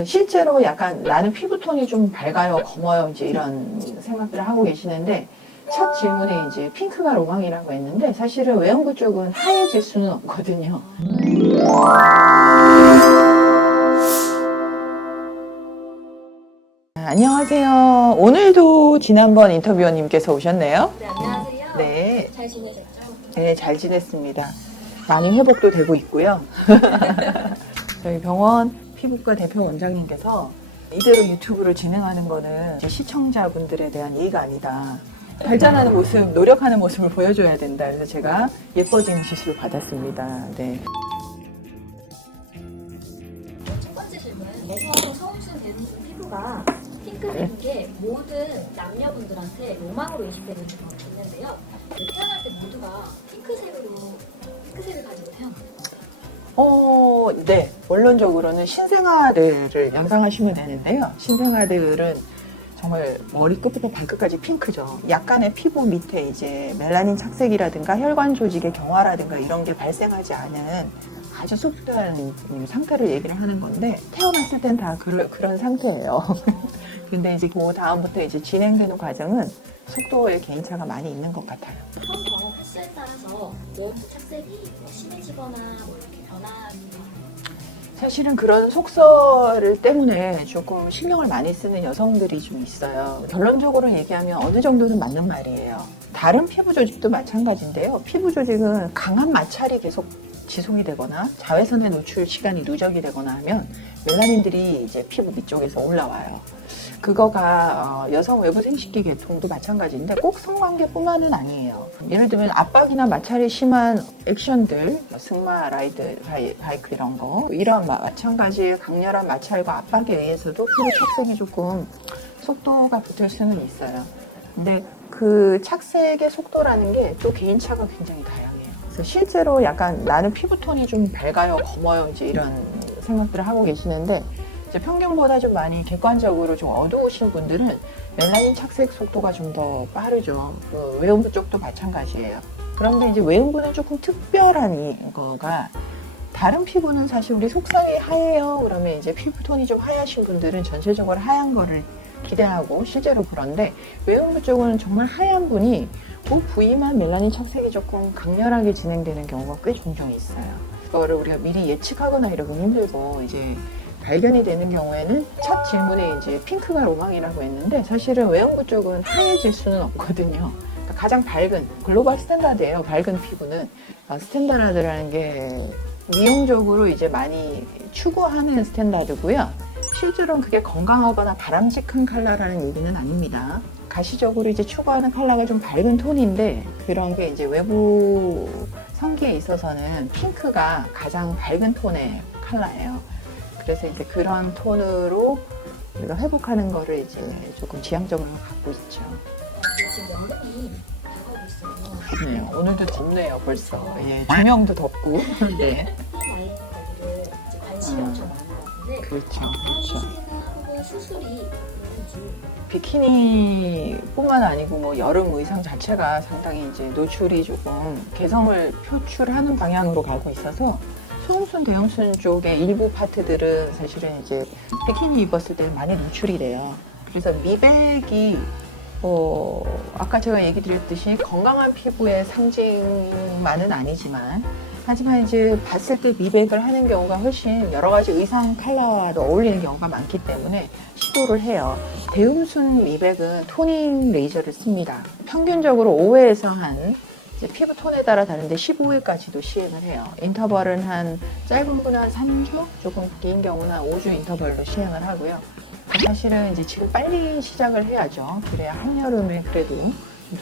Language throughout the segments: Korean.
그래서 실제로 약간 나는 피부톤이 좀 밝아요, 검어요, 이제 이런 생각들을 하고 계시는데 첫 질문에 이제 핑크가 로망이라고 했는데 사실은 외형부 쪽은 하얘질 수는 없거든요. 안녕하세요. 오늘도 지난번 인터뷰어님께서 오셨네요. 네, 안녕하세요. 네. 잘 지내셨죠? 네, 잘 지냈습니다. 많이 회복도 되고 있고요. 저희 병원 피부과 대표 원장님께서 이대로 유튜브를 진행하는 거는 시청자분들에 대한 예의가 아니다. 발전하는 모습, 노력하는 모습을 보여줘야 된다. 그래서 제가 예뻐지는 시술을 받았습니다. 네. 첫 번째 질문은 내성 서울순 되는 피부가 핑크색인 게 모든 남녀분들한테 로망으로 인식되는 경우가 있는데요. 태어날 때 모두가 핑크색을 가지고 태어나요. 네. 원론적으로는 신생아들을 연상하시면 되는데요. 신생아들은 정말 머리 끝부터 발끝까지 핑크죠. 약간의 피부 밑에 이제 멜라닌 착색이라든가 혈관 조직의 경화라든가 이런 게 발생하지 않은 아주 소프트한 상태를 얘기를 하는 건데 태어났을 땐 다 그런 상태예요. 근데 이제 그 다음부터 이제 진행되는 과정은 속도의 개인차가 많이 있는 것 같아요. 처음 병원 횟수에 따라서 내 착색이 심해지거나 이렇게 변하기도 사실은 그런 속설을 때문에 조금 신경을 많이 쓰는 여성들이 좀 있어요. 결론적으로 얘기하면 어느 정도는 맞는 말이에요. 다른 피부 조직도 마찬가지인데요. 피부 조직은 강한 마찰이 계속 지속이 되거나 자외선의 노출 시간이 누적이 되거나 하면 멜라닌들이 이제 피부 밑쪽에서 올라와요. 그거가 여성 외부 생식기 계통도 마찬가지인데 꼭 성관계뿐만은 아니에요. 예를 들면 압박이나 마찰이 심한 액션들, 승마, 라이드, 바이크 이런 거 이런 마찬가지 강렬한 마찰과 압박에 의해서도 피부 착색이 조금 속도가 붙을 수는 있어요. 근데 그 착색의 속도라는 게 또 개인차가 굉장히 다양해요. 그래서 실제로 약간 나는 피부톤이 좀 밝아요, 검어요, 이제 이런 생각들을 하고 계시는데 이제 평균보다 좀 많이 객관적으로 좀 어두우신 분들은 멜라닌 착색 속도가 좀 더 빠르죠. 외음부 쪽도 마찬가지예요. 그런데 이제 외음부는 조금 특별한 거가 다른 피부는 사실 우리 속상이 하얘요. 그러면 이제 피부톤이 좀 하얗신 분들은 전체적으로 하얀 거를 기대하고 실제로 그런데 외음부 쪽은 정말 하얀 분이 그 부위만 멜라닌 착색이 조금 강렬하게 진행되는 경우가 꽤 종종 있어요. 그거를 우리가 미리 예측하거나 이러긴 힘들고 이제 발견이 되는 경우에는 첫 질문에 이제 핑크가 로망이라고 했는데 사실은 외형부 쪽은 하얘질 수는 없거든요. 그러니까 가장 밝은 글로벌 스탠다드예요. 밝은 피부는 스탠다드라는 게 미용적으로 이제 많이 추구하는 스탠다드고요. 실제로는 그게 건강하거나 바람직한 컬러라는 얘기는 아닙니다. 가시적으로 이제 추구하는 컬러가 좀 밝은 톤인데 그런 게 이제 외부 성기에 있어서는 핑크가 가장 밝은 톤의 컬러예요. 그래서 이제 그런 톤으로 우리가 회복하는 거를 이제 조금 지향적으로 갖고 있죠. 지금 여름이 다가오고 있어요. 네, 오늘도 덥네요, 벌써. 예, 조명도 덥고. 네. 피 날리는 거를 이제 관심이 엄청 많은 것 같은데 그렇죠. 하시는 혹은 수술이 있는지 비키니뿐만 아니고 뭐 여름 의상 자체가 상당히 이제 노출이 조금 개성을 표출하는 방향으로 가고 있어서 소음순, 대형순 쪽의 일부 파트들은 사실은 이제 비키니 입었을 때 많이 노출이 돼요. 그래서 미백이 아까 제가 얘기 드렸듯이 건강한 피부의 상징만은 아니지만 하지만 이제 봤을 때 미백을 하는 경우가 훨씬 여러 가지 의상 컬러와도 어울리는 경우가 많기 때문에 시도를 해요. 대음순 미백은 토닝 레이저를 씁니다. 평균적으로 5회에서 한 피부 톤에 따라 다른데 15회까지도 시행을 해요. 인터벌은 한 짧은 분은 한 3주, 조금 긴 경우는 한 5주 인터벌로 시행을 하고요. 사실은 이제 지금 빨리 시작을 해야죠. 그래야 한여름에 그래도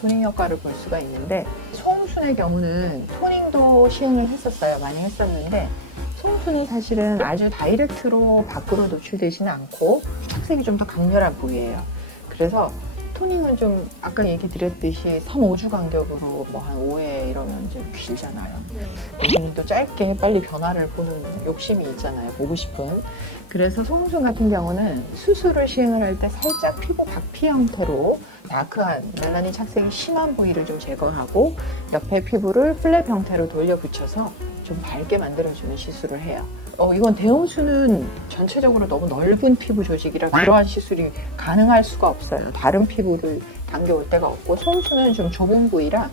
토닝 효과를 볼 수가 있는데 소음순의 경우는 토닝도 시행을 했었어요. 많이 했었는데 소음순이 사실은 아주 다이렉트로 밖으로 노출되지는 않고 착색이 좀 더 강렬한 부위예요. 그래서 토닝은 좀 아까 얘기 드렸듯이 3, 5주 간격으로 뭐 한 5회 이러면 좀 길잖아요. 요즘은 또 짧게 빨리 변화를 보는 욕심이 있잖아요. 보고 싶은. 그래서 소음순 같은 경우는 수술을 시행을 할 때 살짝 피부 박피 형태로 다크한 멜라닌 착색이 심한 부위를 좀 제거하고 옆에 피부를 플랩 형태로 돌려 붙여서 좀 밝게 만들어주는 시술을 해요. 이건 대홍수는 전체적으로 너무 넓은 피부 조직이라 그러한 시술이 가능할 수가 없어요. 다른 피부를 당겨올 데가 없고, 소홍수는 좀 좁은 부위라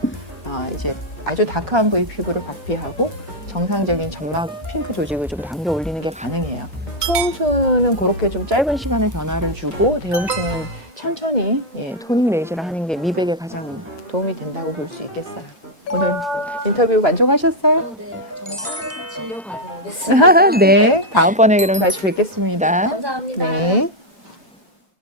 이제 아주 다크한 부위 피부를 박피하고 정상적인 점막 핑크 조직을 좀 당겨 올리는 게 가능해요. 소홍수는 그렇게 좀 짧은 시간에 변화를 주고, 대홍수는 천천히 토닝 레이저를 하는 게 미백에 가장 도움이 된다고 볼 수 있겠어요. 오늘 인터뷰 만족하셨어요? 네, 저는 빨리 진료 받으러 오겠습니다. 네, 다음번에 그럼 다시 뵙겠습니다. 감사합니다. 네.